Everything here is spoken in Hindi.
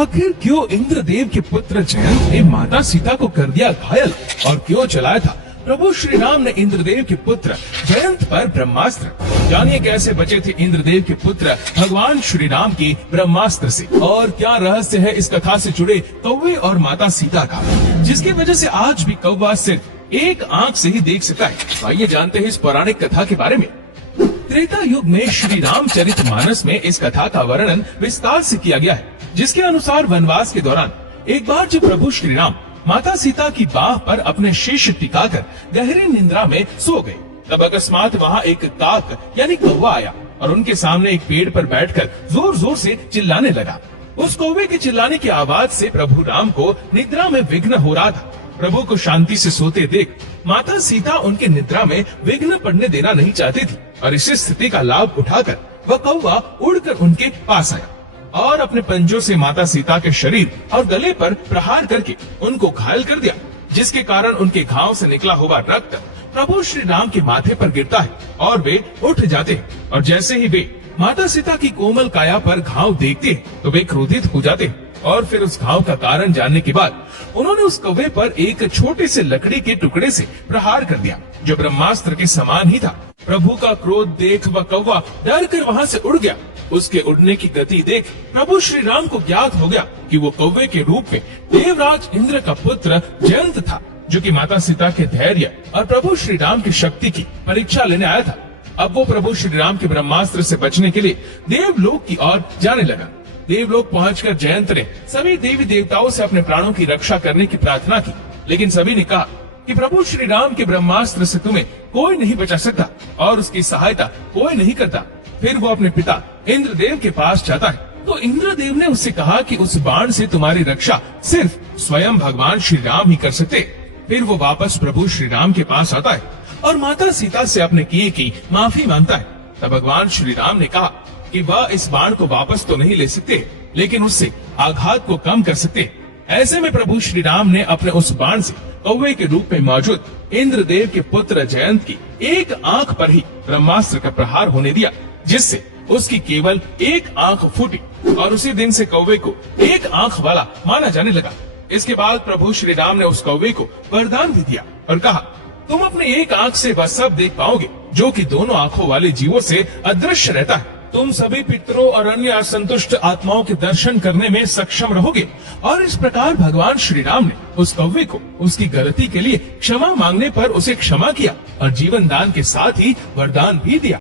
आखिर क्यों इंद्रदेव के पुत्र जयंत ने माता सीता को कर दिया घायल और क्यों चलाया था प्रभु श्री राम ने इंद्रदेव के पुत्र जयंत पर ब्रह्मास्त्र। जानिए कैसे बचे थे इंद्रदेव के पुत्र भगवान श्री राम के ब्रह्मास्त्र से, और क्या रहस्य है इस कथा से जुड़े कौवे और माता सीता का, जिसकी वजह से आज भी कौवा सिर्फ एक आंख से ही देख सकता है। आइए जानते हैं इस पौराणिक कथा के बारे में। त्रेता युग में श्री रामचरितमानस में इस कथा का वर्णन विस्तार से किया गया है, जिसके अनुसार वनवास के दौरान एक बार जब प्रभु श्री राम माता सीता की बाह पर अपने शीश टिकाकर गहरी निंद्रा में सो गए, तब अकस्मात वहाँ एक काक यानी कौवा आया और उनके सामने एक पेड़ पर बैठकर जोर जोर से चिल्लाने लगा। उस कौवे के चिल्लाने की आवाज से प्रभु राम को निद्रा में विघ्न हो रहा था। प्रभु को शांति से सोते देख माता सीता उनके निद्रा में विघ्न पड़ने देना नहीं चाहती थी, और इसी स्थिति का लाभ उठाकर वह कौवा उड़कर उनके पास आया और अपने पंजों से माता सीता के शरीर और गले पर प्रहार करके उनको घायल कर दिया, जिसके कारण उनके घाव से निकला हुआ रक्त प्रभु श्री राम के माथे पर गिरता है और वे उठ जाते हैं। और जैसे ही वे माता सीता की कोमल काया पर घाव देखते हैं तो वे क्रोधित हो जाते हैं, और फिर उस घाव का कारण जानने के बाद उन्होंने उस कौवे पर एक छोटे से लकड़ी के टुकड़े से प्रहार कर दिया, जो ब्रह्मास्त्र के समान ही था। प्रभु का क्रोध देख वह कौवा डर कर वहाँ से उड़ गया। उसके उड़ने की गति देख प्रभु श्री राम को ज्ञात हो गया कि वो कौवे के रूप में देवराज इंद्र का पुत्र जयंत था, जो कि माता सीता के धैर्य और प्रभु श्री राम की शक्ति की परीक्षा लेने आया था। अब वो प्रभु श्री राम के ब्रह्मास्त्र से बचने के लिए देवलोक की ओर जाने लगा। देवलोक पहुंचकर जयंत ने सभी देवी देवताओं से अपने प्राणों की रक्षा करने की प्रार्थना की, लेकिन सभी ने कहा कि प्रभु श्री राम के ब्रह्मास्त्र से तुम्हें कोई नहीं बचा सकता और उसकी सहायता कोई नहीं करता। फिर वो अपने पिता इंद्रदेव के पास जाता है, तो इंद्रदेव ने उससे कहा कि उस बाण से तुम्हारी रक्षा सिर्फ स्वयं भगवान श्री राम ही कर सकते। फिर वो वापस प्रभु श्री राम के पास आता है और माता सीता से अपने किए की माफी मांगता है। तब भगवान श्री राम ने कहा कि वह इस बाण को वापस तो नहीं ले सकते, लेकिन उससे आघात को कम कर सकते। ऐसे में प्रभु श्री राम ने अपने उस बाण से कौवे के रूप में मौजूद इंद्रदेव के पुत्र जयंत की एक आंख पर ही ब्रह्मास्त्र का प्रहार होने दिया, जिससे उसकी केवल एक आंख फूटी, और उसी दिन से कौवे को एक आंख वाला माना जाने लगा। इसके बाद प्रभु श्री राम ने उस कौवे को वरदान भी दिया और कहा, तुम अपने एक आंख से वह सब देख पाओगे जो कि दोनों आंखों वाले जीवों से अदृश्य रहता है। तुम सभी पितरों और अन्य असंतुष्ट आत्माओं के दर्शन करने में सक्षम रहोगे। और इस प्रकार भगवान श्री राम ने उस कौवे को उसकी गलती के लिए क्षमा मांगने पर उसे क्षमा किया और जीवन दान के साथ ही वरदान भी दिया।